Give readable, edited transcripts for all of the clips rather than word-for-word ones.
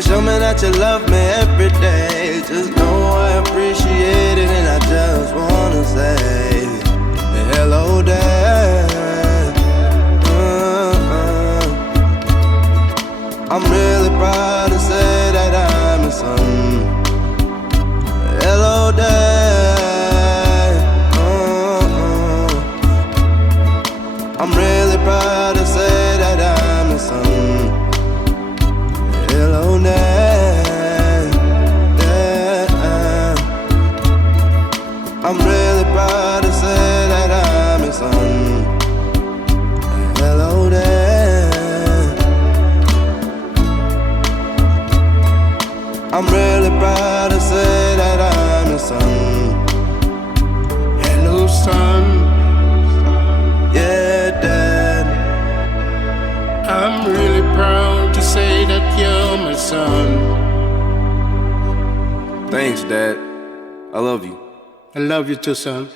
you show me that you love me every day. Just know I appreciate it, and I just wanna say hello, Dad. I'm really proud to say that I'm your son. Hello, Dad. I'm really proud to say that I'm your son. Hello, Dad. I'm really proud to say that I'm your son. Hello, Dad. I'm really proud to say that I'm your son. Hello, son. Yeah, Dad. I'm really proud to say that you're my son. Thanks, Dad. I love you. I love you too, son.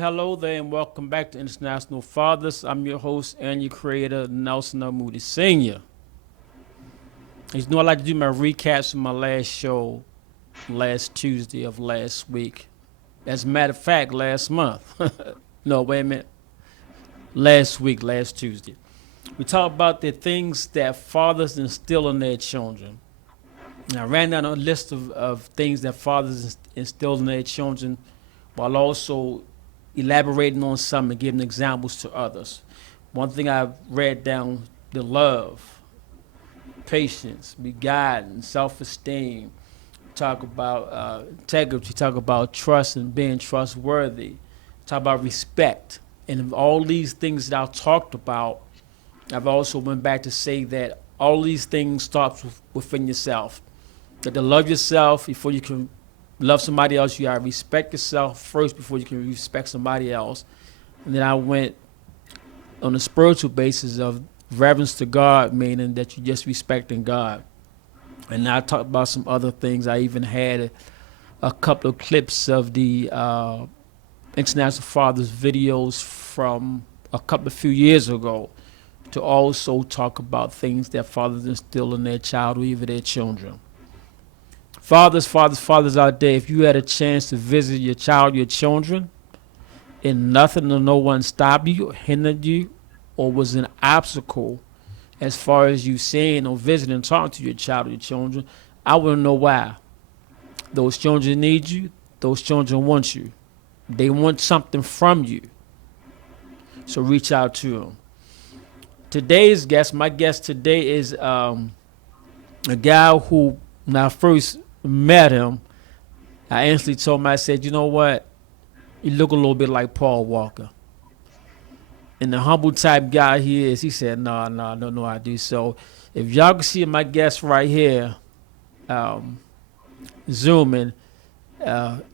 Hello there, and welcome back to International Fathers. I'm your host and your creator, Nelson R. Moody Sr. As you know, I like to do my recaps from my last show last Tuesday of last week. As a matter of fact, last month. No, wait a minute. Last week, last Tuesday. We talked about the things that fathers instill in their children. And I ran down a list of things that fathers instill in their children, while also elaborating on some and giving examples to others. One thing I've read down, the love, patience, be guidance, self-esteem, talk about integrity, talk about trust and being trustworthy, talk about respect. And all these things that I've talked about, I've also went back to say that all these things start within yourself. That to love yourself before you can love somebody else, you gotta respect yourself first before you can respect somebody else. And then I went on a spiritual basis of reverence to God, meaning that you're just respecting God. And I talked about some other things. I even had a couple of clips of the International Fathers videos from a few years ago to also talk about things that fathers instill in their child or even their children. Fathers out there, if you had a chance to visit your child, your children, and nothing or no one stopped you or hindered you or was an obstacle as far as you seeing or visiting and talking to your child or your children, I wouldn't know why. Those children need you. Those children want you. They want something from you. So reach out to them. Today's guest, my guest today is a guy who, when I first met him, I instantly told him, I said, you know what? You look a little bit like Paul Walker. And the humble type guy he is, he said, no, I do. So if y'all can see my guest right here, zooming,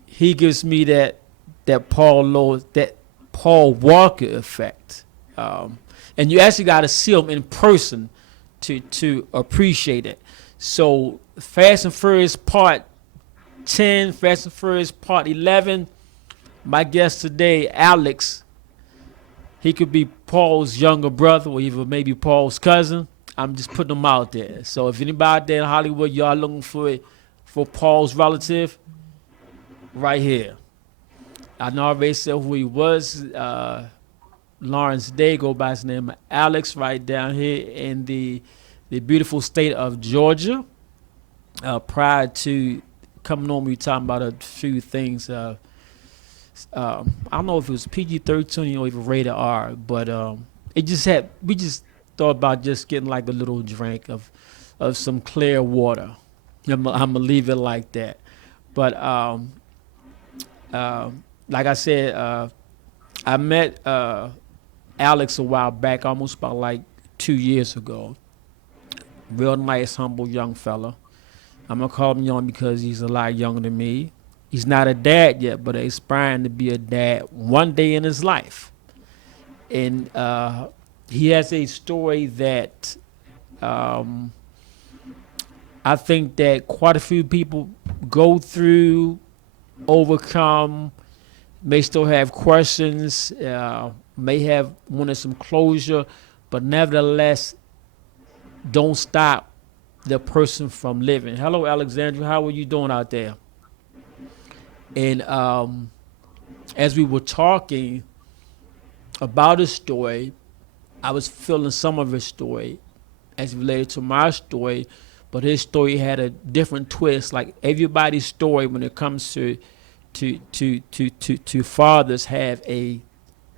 he gives me that Paul Walker effect. And you actually got to see him in person to appreciate it. So Fast and Furious Part 10, Fast and Furious Part 11, my guest today, Alex, he could be Paul's younger brother or even maybe Paul's cousin. I'm just putting him out there. So if anybody out there in Hollywood, y'all looking for Paul's relative, right here. I know I already said who he was. Lawrence Day, go by his name Alex, right down here in the beautiful state of Georgia. Prior to coming on, we were talking about a few things. I don't know if it was PG-13 or even rated R, but we just thought about just getting like a little drink of some clear water. I'm gonna leave it like that. But like I said, I met Alex a while back, almost about like 2 years ago. Real nice, humble young fella. I'm gonna call him young because he's a lot younger than me. He's not a dad yet, but aspiring to be a dad one day in his life. And he has a story that I think that quite a few people go through, overcome, may still have questions, may have wanted some closure, but nevertheless don't stop the person from living. Hello, Alexandra. How are you doing out there? And as we were talking about his story, I was feeling some of his story as related to my story, but his story had a different twist. Like everybody's story when it comes to fathers have a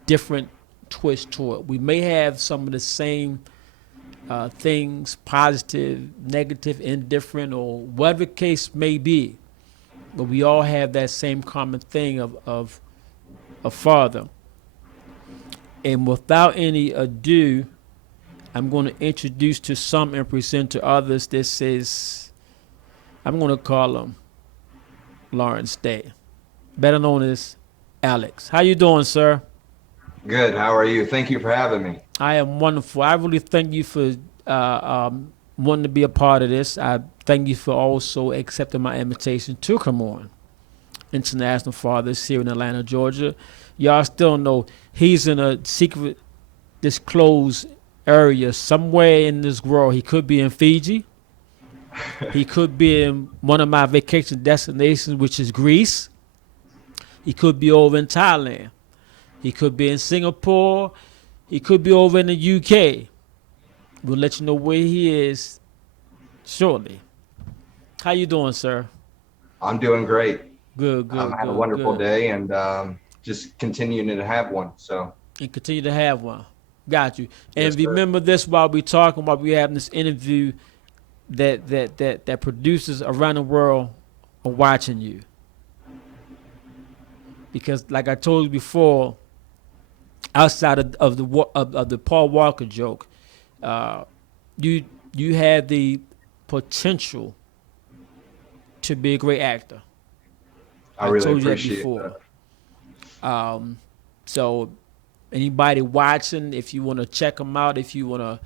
different twist to it. We may have some of the same things, positive, negative, indifferent, or whatever the case may be, but we all have that same common thing of a father. And without any ado, I'm going to introduce to some and present to others. This is, I'm going to call him Lawrence Day, better known as Alex. How you doing, sir? Good. How are you? Thank you for having me. I am wonderful. I really thank you for wanting to be a part of this. I thank you for also accepting my invitation to come on International Fathers here in Atlanta, Georgia. Y'all still know he's in a secret disclosed area somewhere in this world. He could be in Fiji. He could be in one of my vacation destinations, which is Greece. He could be over in Thailand. He could be in Singapore. He could be over in the UK. We'll let you know where he is shortly. How you doing, sir? I'm doing great. Good. I had a wonderful day and just continuing to have one. So and continue to have one. Got you. And Yes, remember this while we talking, while we having this interview, that producers around the world are watching you. Because like I told you before, outside of the Paul Walker joke, you have the potential to be a great actor. I really told you that appreciate before. that. So anybody watching, if you want to check them out, if you want to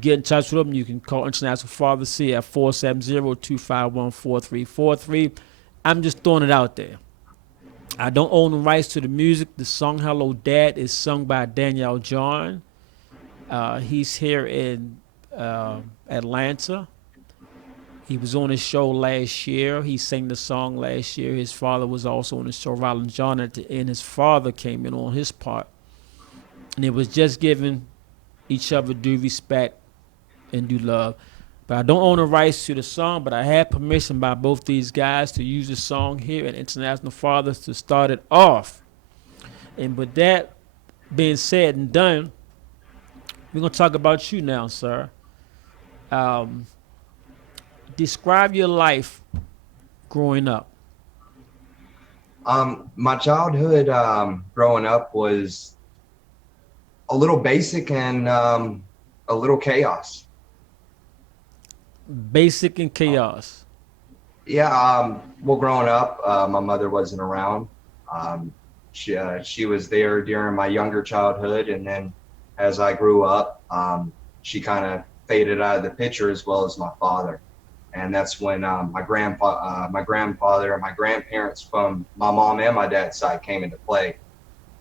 get in touch with them, you can call International Fathers here at 470-251-4343. I'm just throwing it out there. I don't own the rights to the music. The song Hello Dad is sung by Danielle John. He's here in Atlanta. He was on his show last year. He sang the song last year. His father was also on the show, Roland John, at the end. His father came in on his part. And it was just giving each other due respect and due love. But I don't own the rights to the song, but I had permission by both these guys to use the song here at International Fathers to start it off. And with that being said and done, we're going to talk about you now, sir. Describe your life growing up. My childhood growing up was a little basic and a little chaos. Basic and chaos. Yeah. Well, growing up, my mother wasn't around. She was there during my younger childhood, and then as I grew up, she kind of faded out of the picture, as well as my father. And that's when my grandfather and my grandparents from my mom and my dad's side came into play.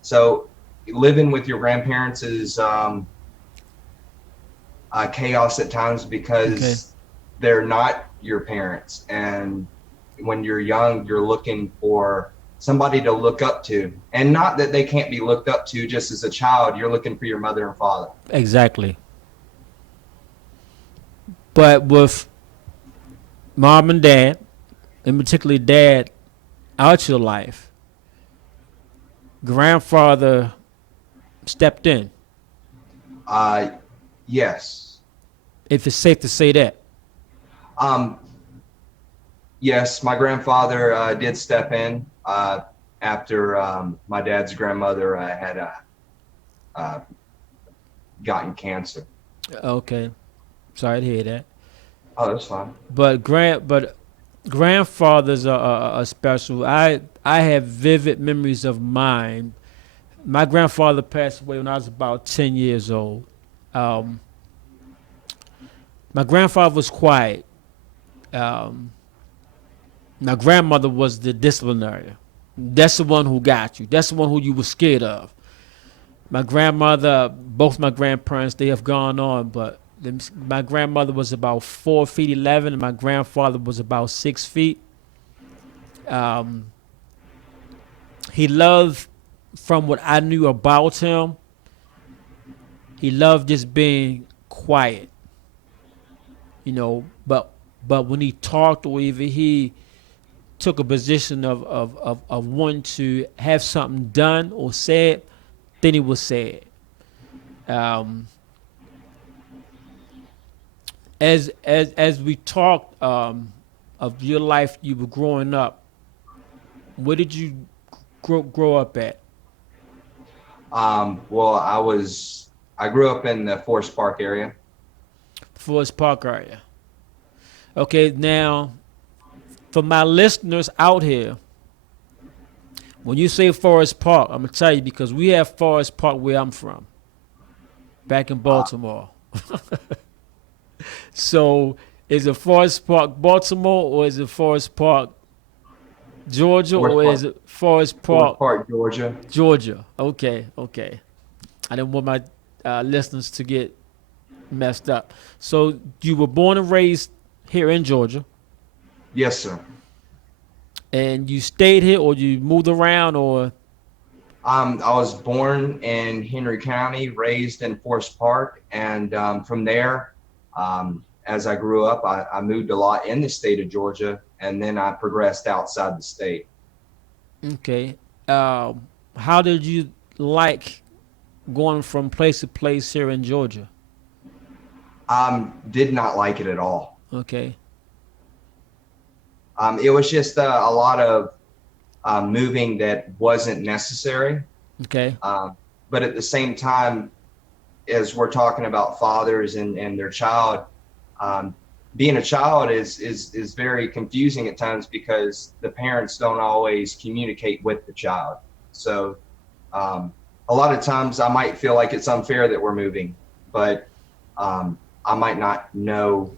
So living with your grandparents is chaos at times because they're not your parents. And when you're young, you're looking for somebody to look up to. And not that they can't be looked up to. Just as a child, you're looking for your mother and father. Exactly. But with mom and dad, and particularly dad, out your life, grandfather stepped in. Yes. If it's safe to say that. Um, yes, my grandfather did step in after my dad's grandmother had gotten cancer. Okay, sorry to hear that. Oh, that's fine. But grandfathers are special. I have vivid memories of mine. My grandfather passed away when I was about 10 years old. Um, my grandfather was quiet. My grandmother was the disciplinarian. That's the one who got you. That's the one who you were scared of. My grandmother, both my grandparents, they have gone on, but my grandmother was about 4 feet 11, and my grandfather was about 6 feet. He loved, from what I knew about him, he loved just being quiet, but when he talked, or even he took a position of wanting to have something done or said, then he would say it. As we talked of your life, you were growing up. Where did you grow up at? Well, I grew up in the Forest Park area. Forest Park area. Okay, now for my listeners out here, when you say Forest Park, I'm gonna tell you, because we have Forest Park where I'm from, back in Baltimore. So, is it Forest Park, Baltimore, or is it Forest Park, Georgia, or is it Forest Park, Georgia? Georgia? Okay. I didn't want my listeners to get messed up. So, you were born and raised here in Georgia, Yes, sir. and you stayed here, or you moved around, or I was born in Henry County, raised in Forest Park, and from there, as I grew up, I moved a lot in the state of Georgia, and then I progressed outside the state. okay. How did you like going from place to place here in Georgia? Did not like it at all. Okay. It was just a lot of moving that wasn't necessary. Okay. But at the same time, as we're talking about fathers and their child, being a child is very confusing at times, because the parents don't always communicate with the child. So a lot of times I might feel like it's unfair that we're moving, but I might not know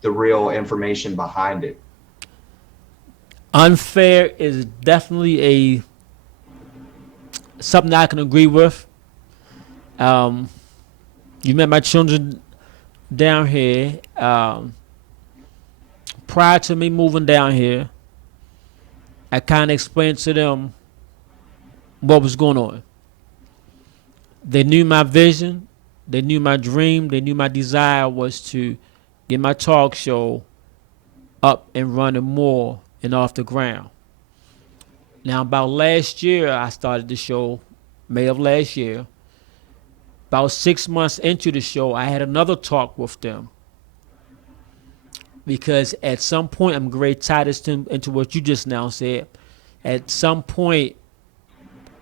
the real information behind it. Unfair is definitely something I can agree with. You met my children down here. Prior to me moving down here, I kind of explained to them what was going on. They knew my vision. They knew my dream. They knew my desire was to get my talk show up and running more and off the ground. Now, about last year, I started the show, May of last year. About 6 months into the show, I had another talk with them, because at some point, I'm going to tie this into what you just now said. At some point,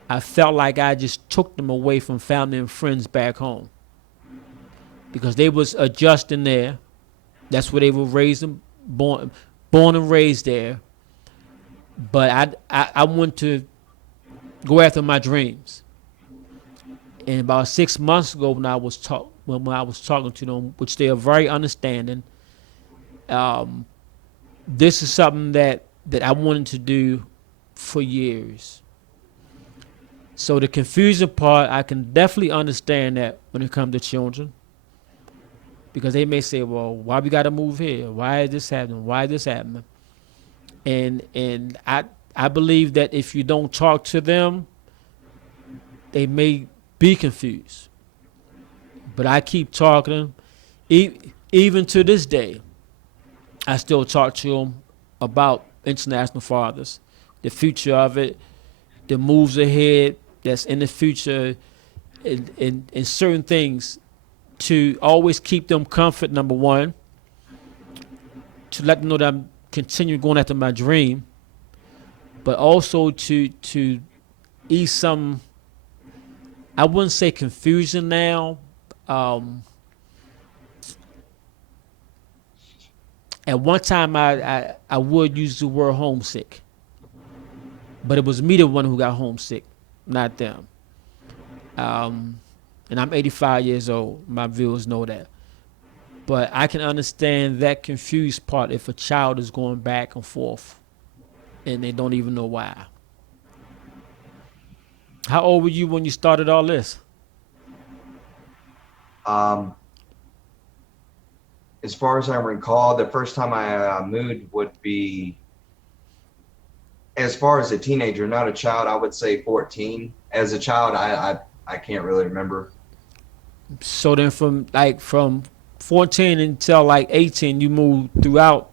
I felt like I just took them away from family and friends back home, because they was adjusting there. That's where they were raised and born and raised there. But I want to go after my dreams. And about 6 months ago, when I was talking to them, which they are very understanding, this is something that I wanted to do for years. So the confusion part, I can definitely understand that when it comes to children, because they may say, "Well, why we got to move here? Why is this happening? Why is this happening?" And I believe that if you don't talk to them, they may be confused. But I keep talking to them. Even to this day, I still talk to them about International Fathers, the future of it, the moves ahead that's in the future, and certain things to always keep them comfort, number one, to let them know that I'm continuing going after my dream, but also to ease some, I wouldn't say confusion now. At one time, I would use the word homesick, but it was me the one who got homesick, not them. And I'm 85 years old. My viewers know that. But I can understand that confused part if a child is going back and forth and they don't even know why. How old were you when you started all this? As far as I recall, the first time I moved would be, as far as a teenager, not a child, I would say 14. As a child, I can't really remember. So then from 14 until like 18, you moved throughout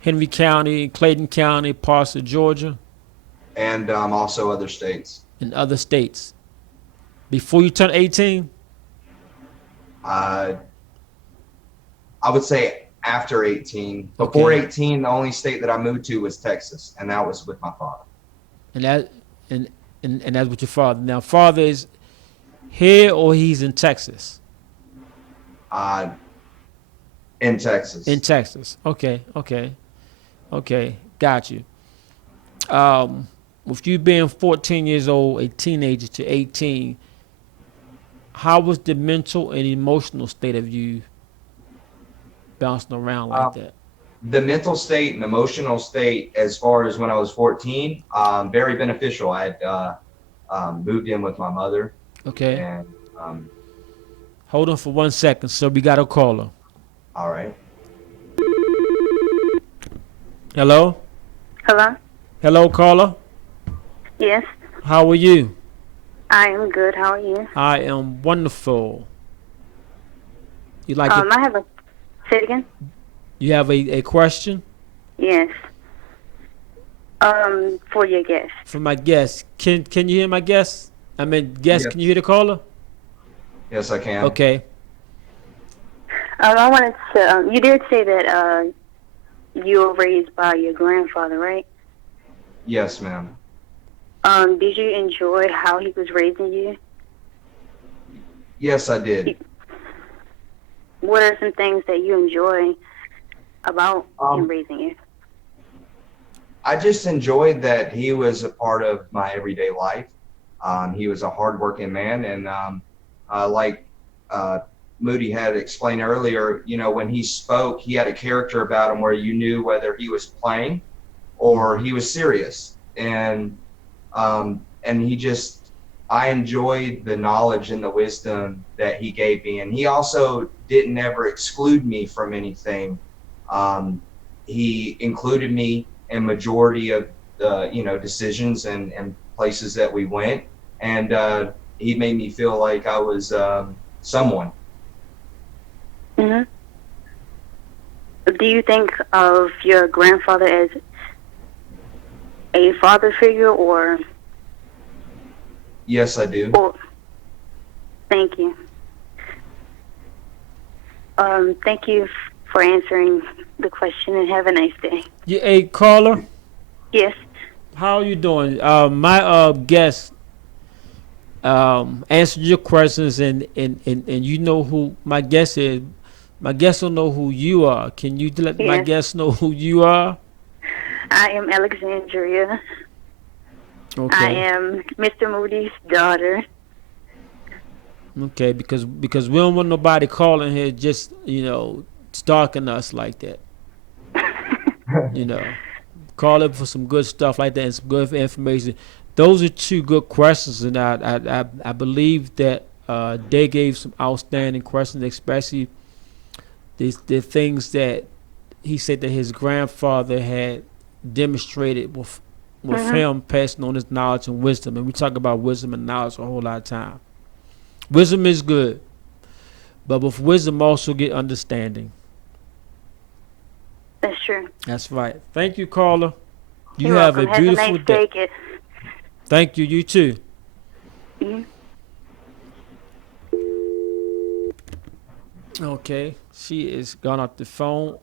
Henry County, Clayton County, parts of Georgia, And also other states. and other states. Before you turned 18? I would say after 18. Before Okay. 18, the only state that I moved to was Texas, and that was with my father. And that's with your father. Now, father is here or he's in Texas? In Texas. In Texas. Okay. Got you. With you being 14 years old, a teenager to 18, how was the mental and emotional state of you bouncing around like that? The mental state and emotional state, as far as when I was 14, very beneficial. I had moved in with my mother, Okay. and Hold on for 1 second, so we got a caller. all right. Hello? Hello? Hello, caller? Yes, How are you? I am good. How are you? I am wonderful. You like I have a... Say it again? you have a question Yes. For your guest. for my guest. Can you hear my guest? I mean, guest, Yes. can you hear the caller? Yes, I can. Okay. I wanted to... you did say that you were raised by your grandfather, right? Yes, ma'am. Did you enjoy how he was raising you? Yes, I did. What are some things that you enjoy about him raising you? I just enjoyed that he was a part of my everyday life. He was a hardworking man, and like Moody had explained earlier, you know, when he spoke, he had a character about him where you knew whether he was playing or he was serious. And he just, I enjoyed the knowledge and the wisdom that he gave me. And he also didn't ever exclude me from anything. He included me in majority of the, you know, decisions and places that we went. And he made me feel like I was someone. Mm-hmm. Do you think of your grandfather as a father figure or... Yes, I do. Or, thank you. Thank you for answering the question, and have a nice day. You a caller? Yes. How are you doing? My guest answered your questions, and you know who my guest is. My guest don't know who you are. Can you let my Yes. guest know who you are? I am Alexandria. Okay. I am Mr. Moody's daughter. Okay, because we don't want nobody calling here just, you know, stalking us like that. You know, call up for some good stuff like that and some good information. Those are two good questions, and I believe that they gave some outstanding questions, especially the things that he said that his grandfather had demonstrated with him passing on his knowledge and wisdom. And we talk about wisdom and knowledge a whole lot of time. Wisdom is good, but with wisdom also get understanding. That's true. That's right. Thank you, caller. You You're have welcome. a Have a beautiful nice day. day, kid. Thank you. You too. Mhm. Okay. She is gone off the phone.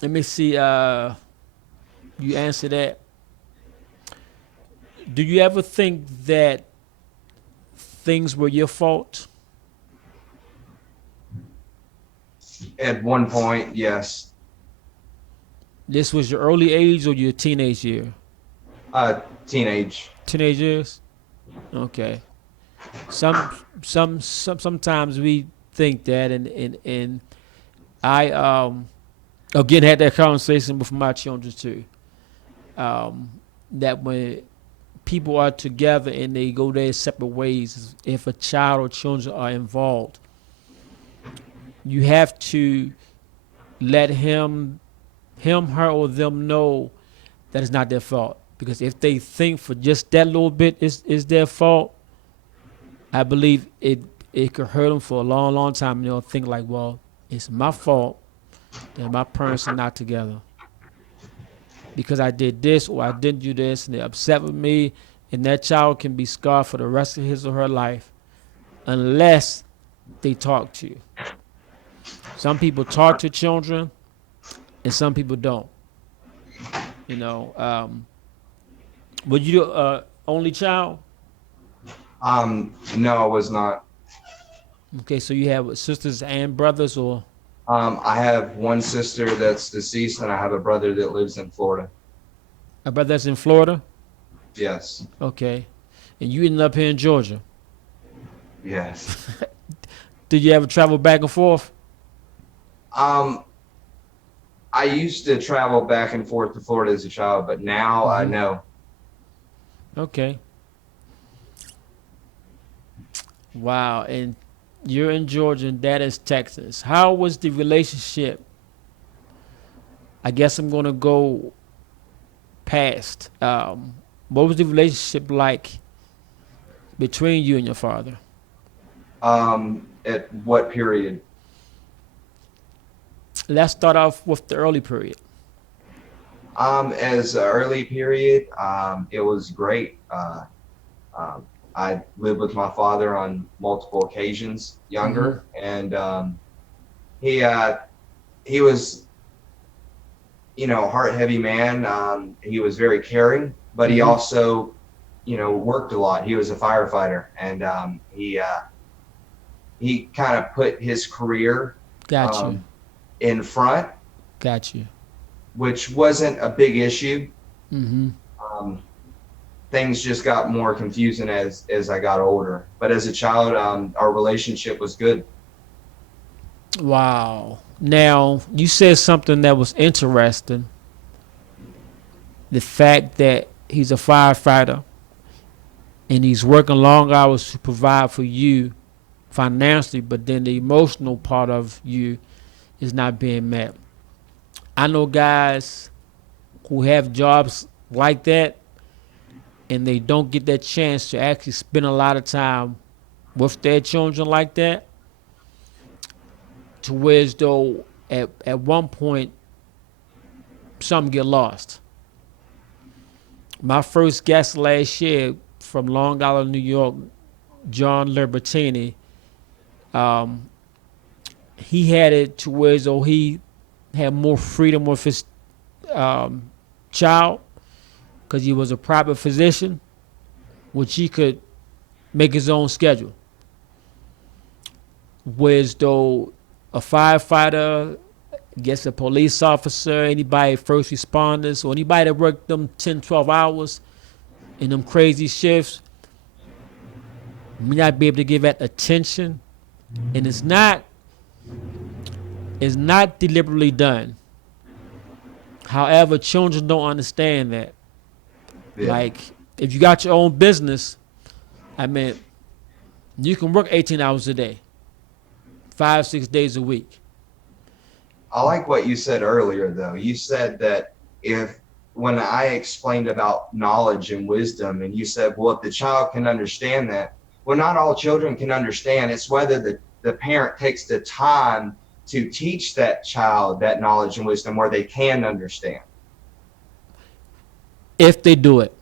Let me see. You answer that. Do you ever think that things were your fault? At one point, yes. This was your early age or your teenage year? Teenage. Teenage years? Okay. Sometimes we think that, and I again had that conversation with my children too. That when people are together and they go their separate ways, if a child or children are involved, you have to let him, her, or them know that it's not their fault. Because if they think for just that little bit is their fault, I believe it could hurt them for a long, long time. And they'll think like, well, it's my fault that my parents are not together because I did this or I didn't do this, and they're upset with me. And that child can be scarred for the rest of his or her life unless they talk to you. Some people talk to children, and some people don't. You know, were you the only child? No, I was not. Okay, so you have sisters and brothers, or I have one sister that's deceased, and I have a brother that lives in Florida. a brother that's in Florida? Yes. Okay, and you ended up here in Georgia. Yes. Did you ever travel back and forth? I used to travel back and forth to Florida as a child, but now I know. Okay. Wow, and you're in Georgia and that is Texas. How was the relationship? I guess I'm gonna go past. What was the relationship like between you and your father? At what period? Let's start off with the early period. As an early period, it was great. I lived with my father on multiple occasions, younger, and he was, heart heavy man. He was very caring, but he also, worked a lot. He was a firefighter, and he kind of put his career Got you. in front, Got you. which wasn't a big issue. Mm-hmm. Things just got more confusing as I got older. But as a child, our relationship was good. Wow. Now, you said something that was interesting. The fact that he's a firefighter and he's working long hours to provide for you financially, but then the emotional part of you is not being met. I know guys who have jobs like that and they don't get that chance to actually spend a lot of time with their children like that, to where as though at one point some get lost. My first guest last year from Long Island, New York, John Libertini, he had it to where as though he had more freedom with his child because he was a private physician, which he could make his own schedule. Whereas though a firefighter, I guess a police officer, anybody, first responders, or anybody that worked them 10, 12 hours in them crazy shifts, may not be able to give that attention. And it's not deliberately done. However, children don't understand that. Yeah. Like, if you got your own business, I mean, you can work 18 hours a day, 5, 6 days a week. I like what you said earlier, though. You said that when I explained about knowledge and wisdom, and you said, well, if the child can understand that, well, not all children can understand. It's whether the parent takes the time to teach that child that knowledge and wisdom where they can understand. If they do it.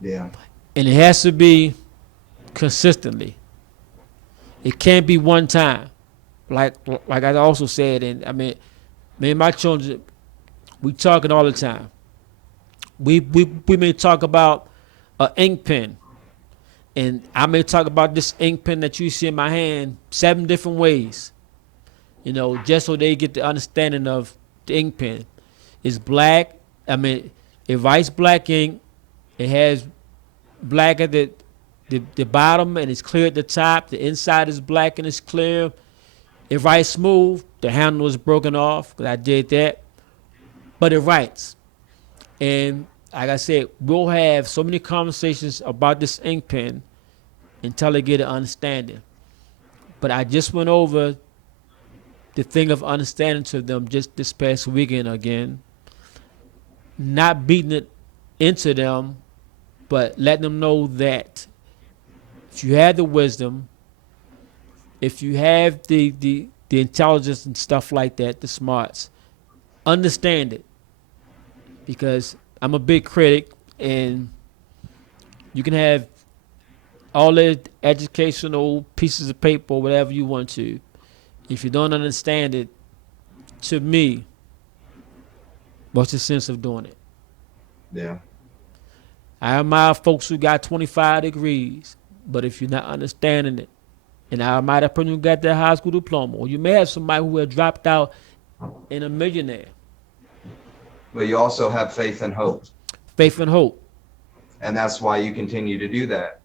Yeah. And it has to be consistently. It can't be one time. Like I also said, and I mean, me and my children, we talking all the time. We may talk about an ink pen. And I may talk about this ink pen that you see in my hand 7 different ways. You know, just so they get the understanding of the ink pen. It's black. I mean, it writes black ink. It has black at the bottom and it's clear at the top. The inside is black and it's clear. It writes smooth. The handle is broken off because I did that. But it writes. And like I said, we'll have so many conversations about this ink pen until they get an understanding. But I just went over the thing of understanding to them just this past weekend again. Not beating it into them, but letting them know that if you have the wisdom, if you have the intelligence and stuff like that, the smarts, understand it. Because I'm a big critic, and you can have all the educational pieces of paper or whatever you want to. If you don't understand it, to me, what's the sense of doing it? Yeah. I admire folks who got 25 degrees, but if you're not understanding it, and I admire that person who got their high school diploma, or you may have somebody who had dropped out and a millionaire. But you also have faith and hope. Faith and hope. And that's why you continue to do that.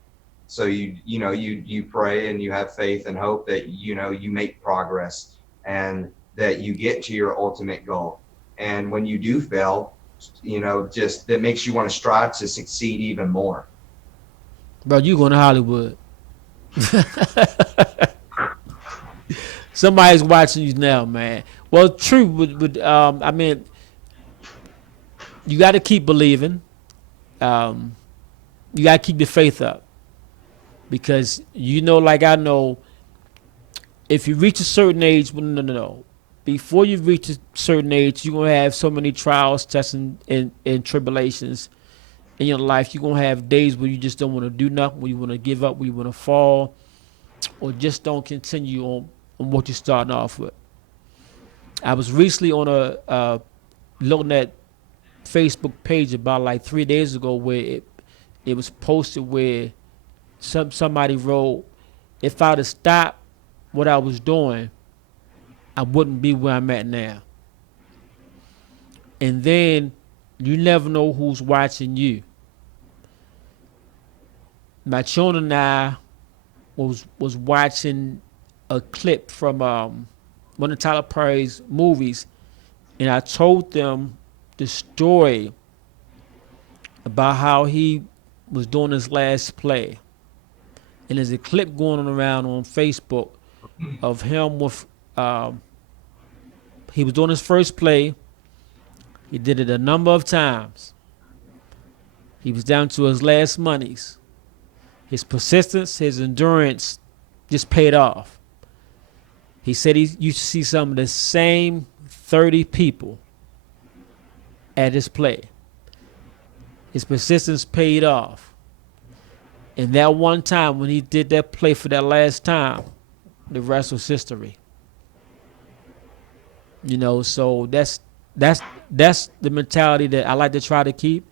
So you pray and you have faith and hope that you make progress and that you get to your ultimate goal. And when you do fail, just that makes you want to strive to succeed even more. Bro, you going to Hollywood. Somebody's watching you now, man. Well, true, but I mean, you got to keep believing. You got to keep your faith up. Because like I know, if you reach a certain age, no. Before you reach a certain age, you're going to have so many trials, tests, and tribulations in your life. You're going to have days where you just don't want to do nothing, where you want to give up, where you want to fall, or just don't continue on what you're starting off with. I was recently on a looking at Facebook page about like 3 days ago where it was posted where somebody wrote, if I'd have stopped what I was doing, I wouldn't be where I'm at now. And then you never know who's watching you. My children and I was watching a clip from one of Tyler Perry's movies, and I told them the story about how he was doing his last play. And there's a clip going around on Facebook of him with he was doing his first play. He did it a number of times. He was down to his last monies. His persistence, his endurance just paid off. He said he used to see some of the same 30 people at his play. His persistence paid off. And that one time when he did that play for that last time, the rest was history. So that's the mentality that I like to try to keep.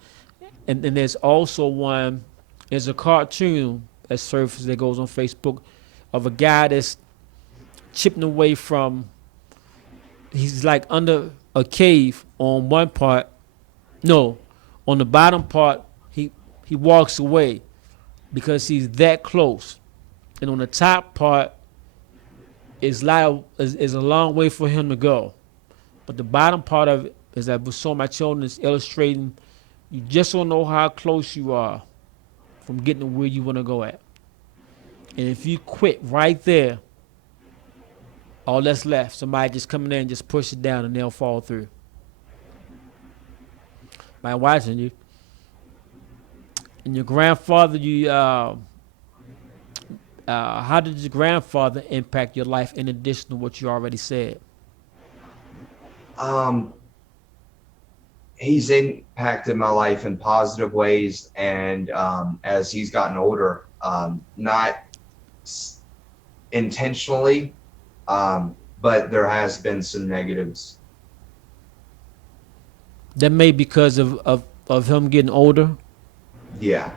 And there's also there's a cartoon that surfaces that goes on Facebook of a guy that's chipping away from, he's like under a cave on one part. No, on the bottom part, he walks away because he's that close. And on the top part is a long way for him to go. But the bottom part of it, as I was showing my children, is illustrating you just don't know how close you are from getting to where you want to go at. And if you quit right there, all that's left, somebody just come in there and just push it down and they'll fall through. By watching you. And your grandfather, how did your grandfather impact your life in addition to what you already said? He's impacted my life in positive ways, and as he's gotten older, not intentionally, but there has been some negatives. That may be because of him getting older. Yeah.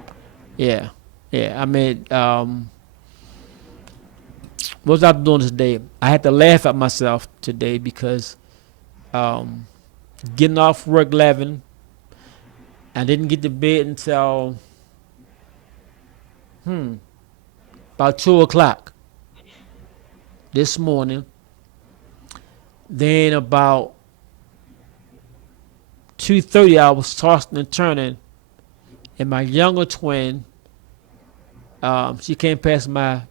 Yeah, yeah. I mean, what was I doing today? I had to laugh at myself today because getting off work 11, I didn't get to bed until about 2 o'clock this morning. Then about 2:30, I was tossing and turning, and my younger twin, she came past my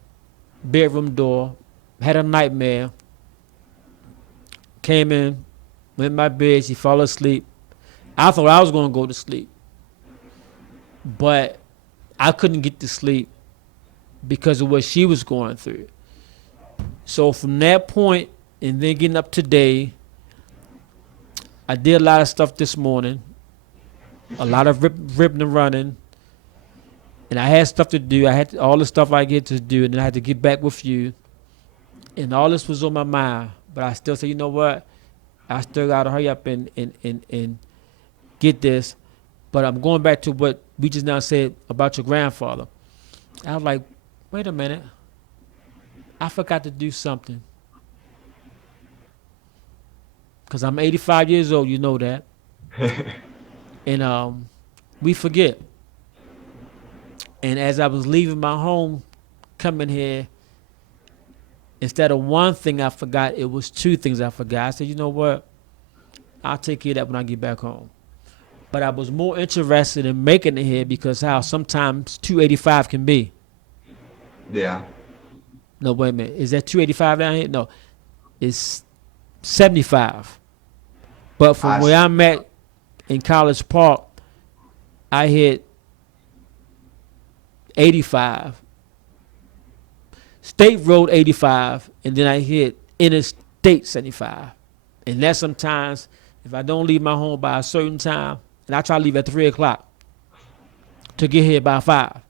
bedroom door, had a nightmare, came in, went in my bed, she fell asleep. I thought I was going to go to sleep, but I couldn't get to sleep because of what she was going through. So from that point, and then getting up today, I did a lot of stuff this morning, a lot of ripping and running, and I had stuff to do. I had all the stuff I get to do, and then I had to get back with you, and all this was on my mind. But I still say, you know what? I still got to hurry up and get this. But I'm going back to what we just now said about your grandfather. I was like, wait a minute. I forgot to do something. Because I'm 85 years old, you know that. And we forget. And as I was leaving my home, coming here, instead of one thing I forgot, it was two things I forgot. I said, you know what? I'll take care of that when I get back home. But I was more interested in making it here because how sometimes 285 can be. Yeah. No, wait a minute. Is that 285 down here? No. It's 75. But from where I'm at in College Park, I hit 85. State Road 85, and then I hit Interstate 75. And that's sometimes, if I don't leave my home by a certain time, and I try to leave at 3 o'clock to get here by 5,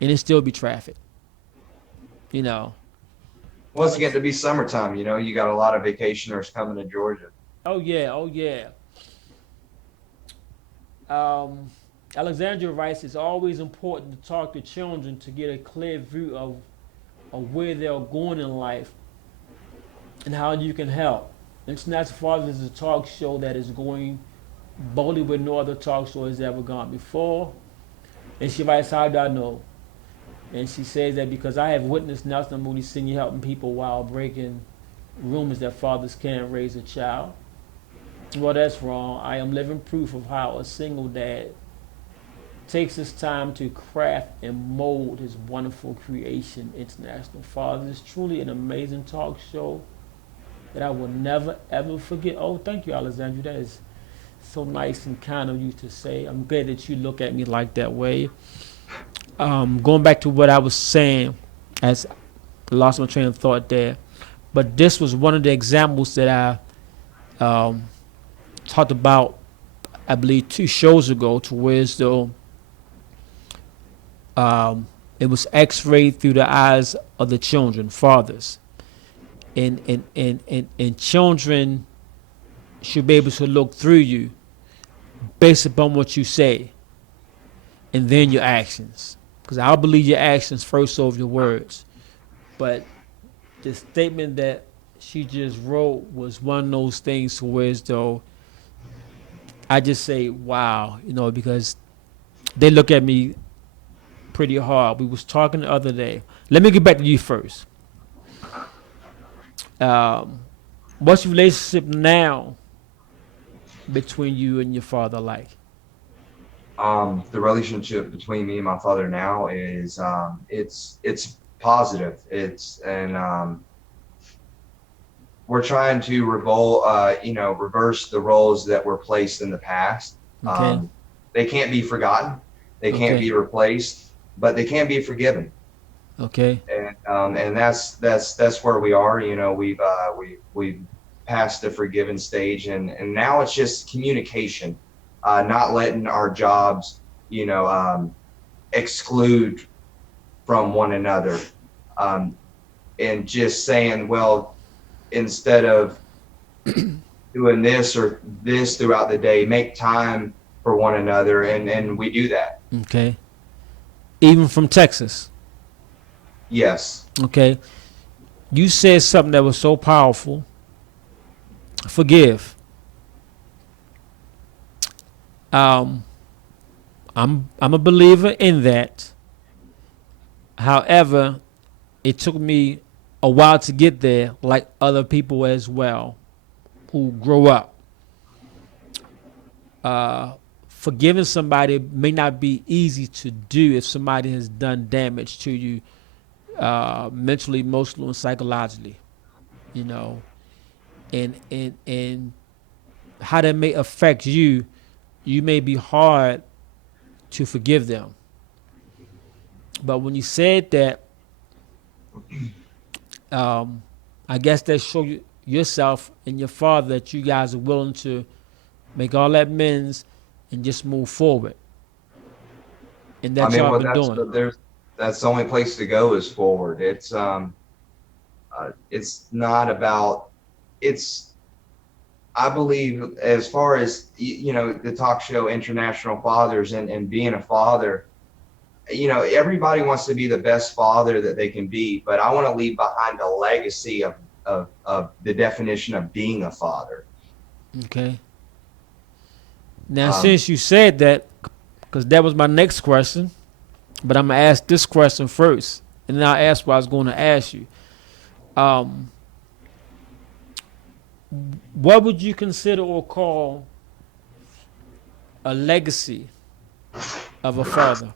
and it still be traffic. You know. Well, it's getting to be summertime, you know, you got a lot of vacationers coming to Georgia. Oh, yeah, oh, yeah. Alexandria writes, it's always important to talk to children to get a clear view of where they're going in life and how you can help. International Fathers is a talk show that is going boldly where no other talk show has ever gone before. And she writes, how do I know? And she says that because I have witnessed Nelson Moody Sr. helping people while breaking rumors that fathers can't raise a child. Well, that's wrong. I am living proof of how a single dad takes his time to craft and mold his wonderful creation. International Fathers is truly an amazing talk show that I will never, ever forget. Oh, thank you, Alexandra. That is so nice and kind of you to say. I'm glad that you look at me like that way. Going back to what I was saying, as I lost my train of thought there, but this was one of the examples that I talked about, I believe, 2 shows ago, to where as though it was x-rayed through the eyes of the children, fathers. And children should be able to look through you based upon what you say and then your actions. Because I believe your actions first over your words. But the statement that she just wrote was one of those things to where as though I just say, wow, you know, because they look at me pretty hard. We was talking the other day. Let me get back to you first. What's your relationship now between you and your father like? The relationship between me and my father now is it's positive. We're trying to reverse the roles that were placed in the past. Okay. They can't be forgotten. They can't be replaced, but they can be forgiven. Okay. And that's where we are. You know, we've passed the forgiven stage, and now it's just communication, not letting our jobs, you know, exclude from one another, and just saying, well, instead of doing this or this throughout the day, make time for one another, and we do that. Okay. Even from Texas. Yes. Okay. You said something that was so powerful. Forgive. I'm a believer in that. However, it took me a while to get there, like other people as well who grow up. Forgiving somebody may not be easy to do if somebody has done damage to you, mentally, emotionally, and psychologically. You know, and how that may affect you. You may be hard to forgive them. But when you said that, I guess that show you yourself and your father that you guys are willing to make all that amends and just move forward. And I that mean, y'all well, been doing. that's the only place to go is forward. It's not about, it's, I believe, as far as, you know, the talk show International Fathers, and being a father, you know, everybody wants to be the best father that they can be, but I want to leave behind a legacy of the definition of being a father. Okay. Now, Um, since you said that, because that was my next question, but I'm gonna ask this question first, and then I'll ask what I was going to ask you. Um, what would you consider or call a legacy of a father?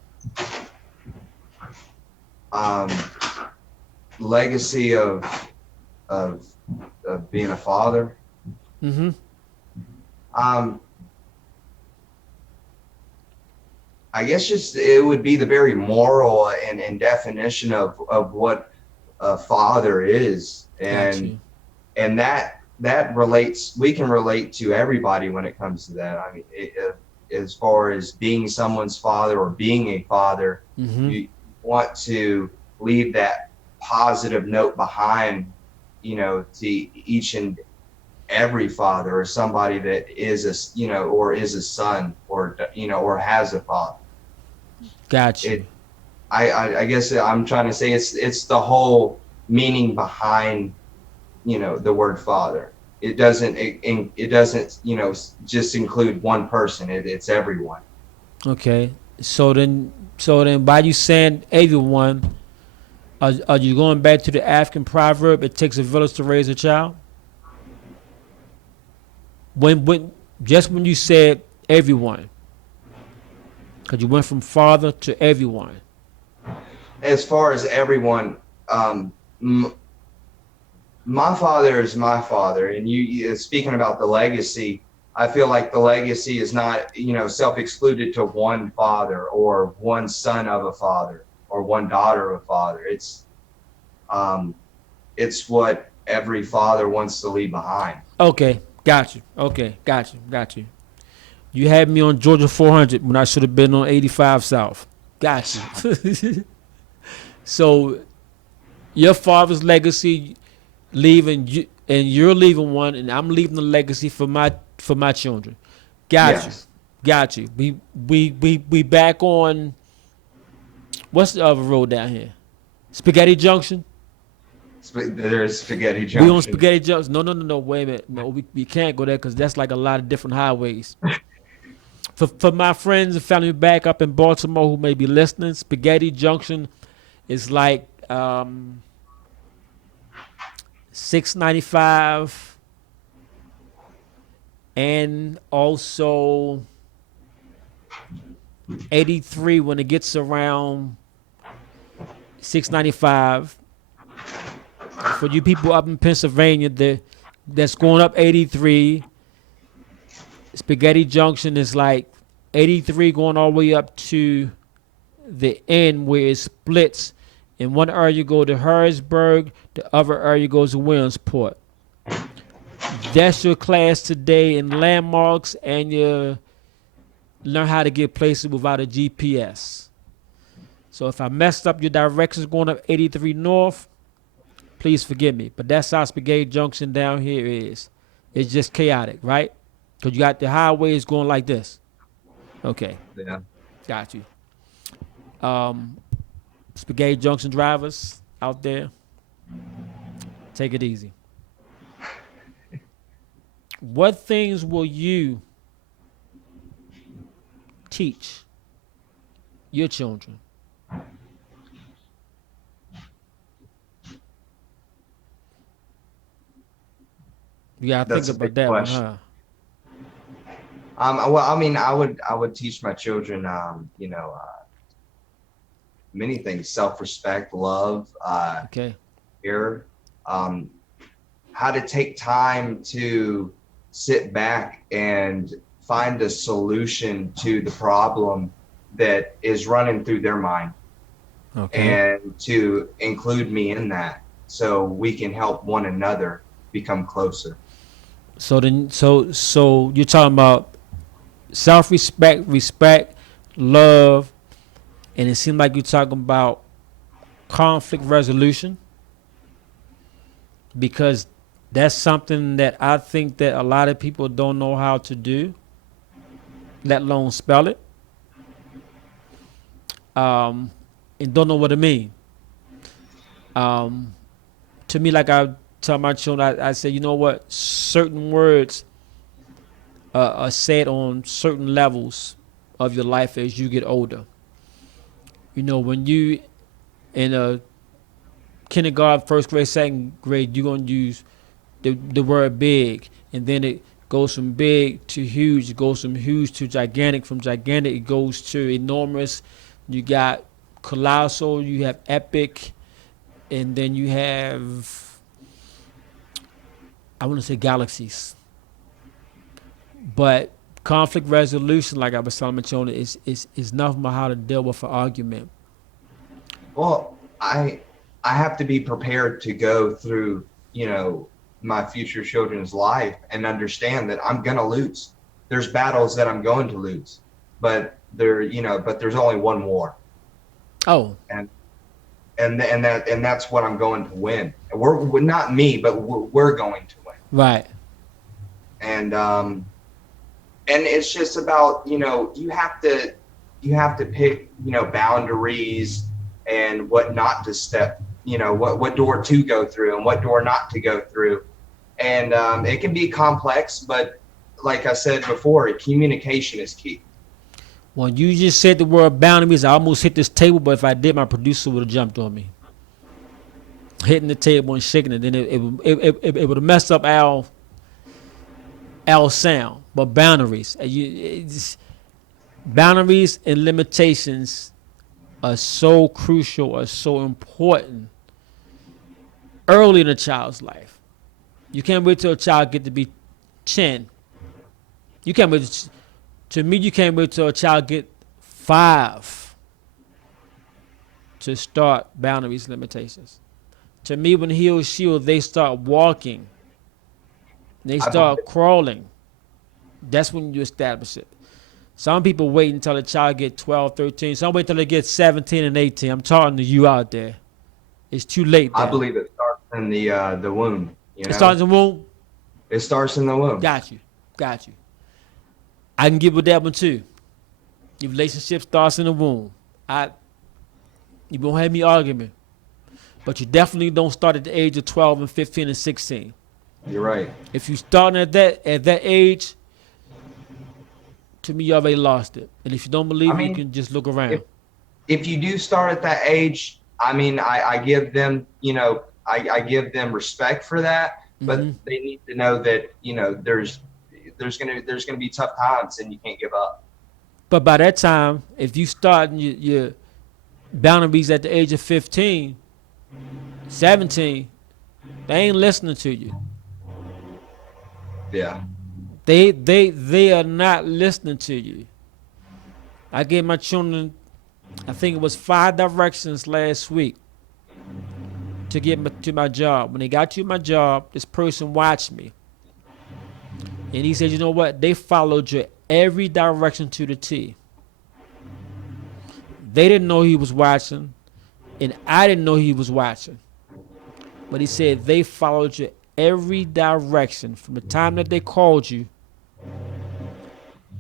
um, Legacy of being a father. Mm-hmm. Um, I guess just it would be the very moral and definition of what a father is, Got you. and that relates. We can relate to everybody when it comes to that. I mean, as far as being someone's father or being a father, Mm-hmm. you want to leave that positive note behind, you know, to each and every father, or somebody that is a, you know, or is a son, or, you know, or has a father. Got you. It, I guess I'm trying to say it's the whole meaning behind, you know, the word father. It doesn't, you know, just include one person. It's everyone. Okay. So then, by you saying everyone, are you going back to the African proverb? It takes a village to raise a child. When just when you said everyone, because you went from father to everyone. As far as everyone, m- my father is my father, and speaking about the legacy, I feel like the legacy is not, you know, self-excluded to one father or one son of a father or one daughter of a father. Um, it's what every father wants to leave behind. Okay, got you. Okay, got you. You had me on Georgia 400 when I should have been on 85 South. Got you. So your father's legacy leaving you, and you're leaving one, and I'm leaving a legacy for my children. Got you, Yes. got you. We back on what's the other road down here? Spaghetti Junction. There's Spaghetti We on Junction. Spaghetti Junction. No. Wait a minute. No, we can't go there because that's like a lot of different highways. For my friends and family back up in Baltimore who may be listening, Spaghetti Junction is like 695 and also 83 when it gets around 695. For you people up in Pennsylvania that's going up 83, Spaghetti Junction is like 83 going all the way up to the end where it splits In one area you go to Harrisburg, the other area goes to Williamsport. That's your class today in landmarks, and you learn how to get places without a GPS. So if I messed up your directions going up 83 North, please forgive me. But that's how Spaghetti Junction down here is. It's just chaotic, right? Because you got the highways going like this. Okay. Yeah. Got you. Spaghetti Junction drivers out there, take it easy. What things will you teach your children? You gotta That's think a about big that question. one, huh? Well, I mean, I would teach my children, many things: self-respect, love, Okay. care, how to take time to sit back and find a solution to the problem that is running through their mind, Okay. and to include me in that, so we can help one another become closer. So you're talking about self-respect, respect, love, and it seems like you're talking about conflict resolution, because that's something that I think that a lot of people don't know how to do, let alone spell it, and don't know what it means. To me, like I tell my children, I say, you know what, certain words are said on certain levels of your life as you get older. You know, when you in a kindergarten, first grade, second grade, you're gonna use the word big, and then it goes from big to huge. It goes from huge to gigantic. From gigantic, it goes to enormous. You got colossal. You have epic, and then you have, I want to say, galaxies. But conflict resolution, like I was telling my children, is nothing but how to deal with an argument. Well, I have to be prepared to go through, my future children's life and understand that I'm gonna lose. There's battles that I'm going to lose, but there's only one war, Oh, and that's what I'm going to win. We're not me, but we're going to win. right. And it's just about, you have to pick, boundaries and what not to step, what door to go through and what door not to go through. And it can be complex, but like I said before, communication is key. When you just said the word boundaries, I almost hit this table, but if I did, my producer would have jumped on me. Hitting the table and shaking it, then it would have messed up our sound. But boundaries, boundaries and limitations are so crucial, are so important early in a child's life. You can't wait till a child get to be 10. You can't wait. To me, you can't wait till a child get 5 to start boundaries, limitations. To me, when he or she, they start walking, they start crawling, that's when you establish it. Some people wait until a child get 12, 13. Some wait until they get 17 and 18. I'm talking to you out there. It's too late then. I believe it starts in the womb. It starts in the womb? It starts in the womb. Got you. I can get with that one too. Your relationship starts in the womb. You won't have me arguing. But you definitely don't start at the age of 12 and 15 and 16. You're right. If you starting at that age, to me, you already lost it. And if you don't believe me, you can just look around. If you do start at that age, I give them, I give them respect for that, but they need to know that, there's gonna be tough times and you can't give up. But by that time, if you start your boundaries at the age of 15, 17, they ain't listening to you. Yeah. They are not listening to you. I gave my children, I think it was 5 directions last week. to get to my job. When they got to my job, this person watched me. And he said, you know what? They followed you every direction to the T. They didn't know he was watching, and I didn't know he was watching. But he said they followed you every direction from the time that they called you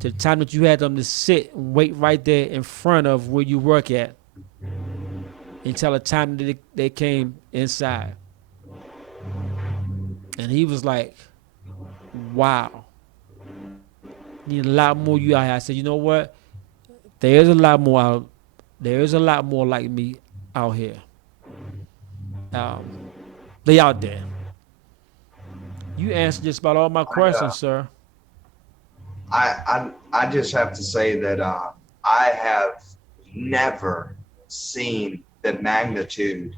to the time that you had them to sit and wait right there in front of where you work at until the time that they came inside. And he was like, wow. Need a lot more you out here. I said, you know what? There's a lot more out. There's a lot more like me out here. They out there. You answered just about all my questions, sir. I just have to say that I have never seen the magnitude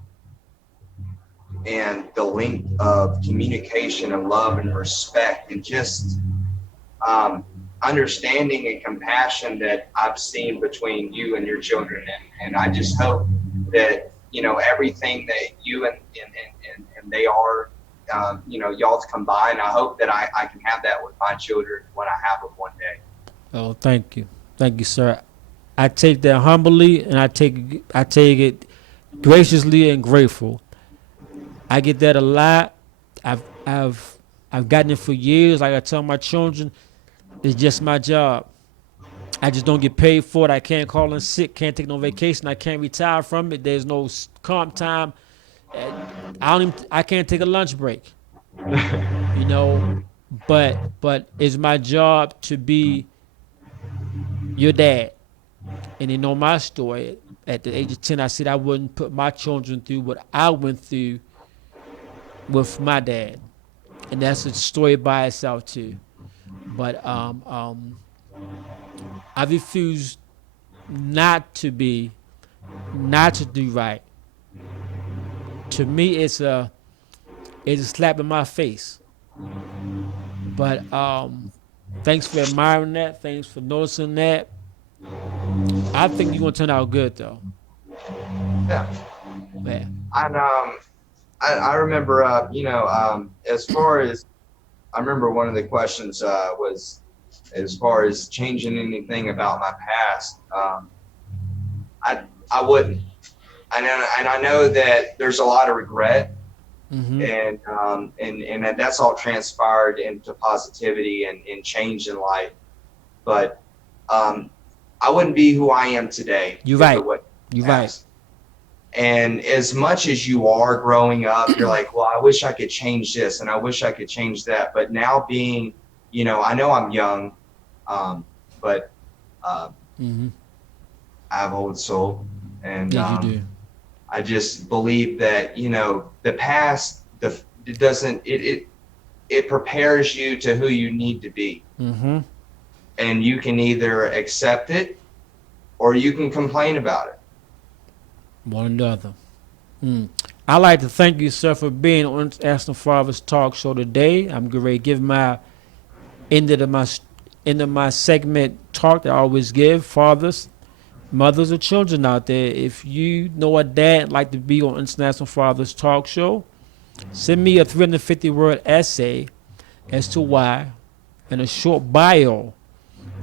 and the length of communication and love and respect and just understanding and compassion that I've seen between you and your children. And I just hope that, you know, everything that you and they are, you know, y'all's combined. I hope that I can have that with my children when I have them one day. Oh, thank you. Thank you, sir. I take that humbly, and I take it graciously and grateful. I get that a lot. I've gotten it for years. Like I tell my children, it's just my job. I just don't get paid for it. I can't call in sick, can't take no vacation, I can't retire from it. There's no comp time. I can't take a lunch break. You know, but it's my job to be your dad. And they know my story. At the age of 10, I said I wouldn't put my children through what I went through with my dad. And that's a story by itself too. But I refuse not to do right. To me, it's a slap in my face. But thanks for admiring that. Thanks for noticing that. I think you're gonna turn out good, though. Yeah. Man. And I remember, you know, as far as I remember, one of the questions was as far as changing anything about my past. I wouldn't. And I know that there's a lot of regret, and that's all transpired into positivity and change in life. But I wouldn't be who I am today. You're right. You're right. And as much as you are growing up, you're like, well, I wish I could change this and I wish I could change that. But now being, you know, I know I'm young, but I have old soul. And yeah, you do. I just believe that, you know, the past, it prepares you to who you need to be. Mm-hmm. And you can either accept it or you can complain about it. One or the other. I'd like to thank you, sir, for being on International Fathers Talk Show today. I'm going to give my end of my segment talk that I always give. Fathers, mothers, or children out there, if you know a dad like to be on International Fathers Talk Show, send me a 350-word essay as to why and a short bio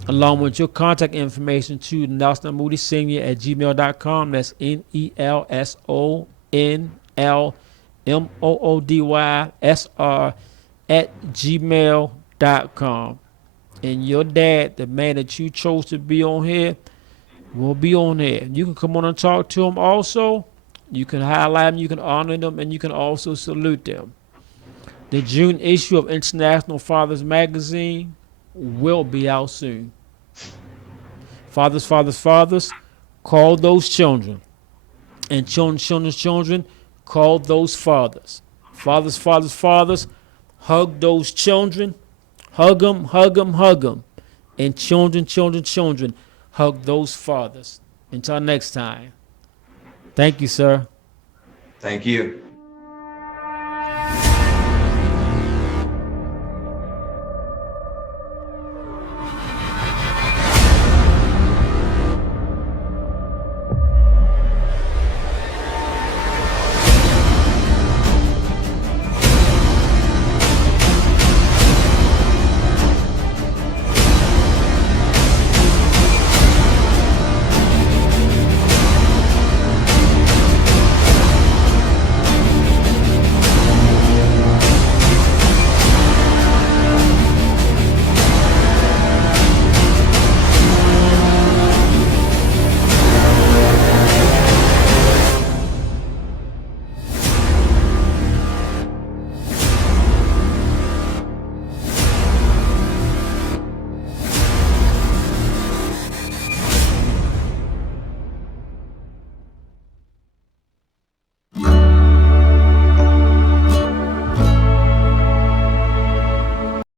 along with your contact information to NelsonMoodySenior@gmail.com. That's NELSONLMOODYSR@gmail.com. And your dad, the man that you chose to be on here, will be on there. You can come on and talk to him also. You can highlight them, you can honor them, and you can also salute them. The June issue of International Fathers Magazine will be out soon. Fathers, fathers, fathers, call those children. And children's children, call those fathers. Fathers, fathers, fathers, hug those children. Hug them, hug them, hug them. And children, hug those fathers. Until next time. Thank you, sir. Thank you.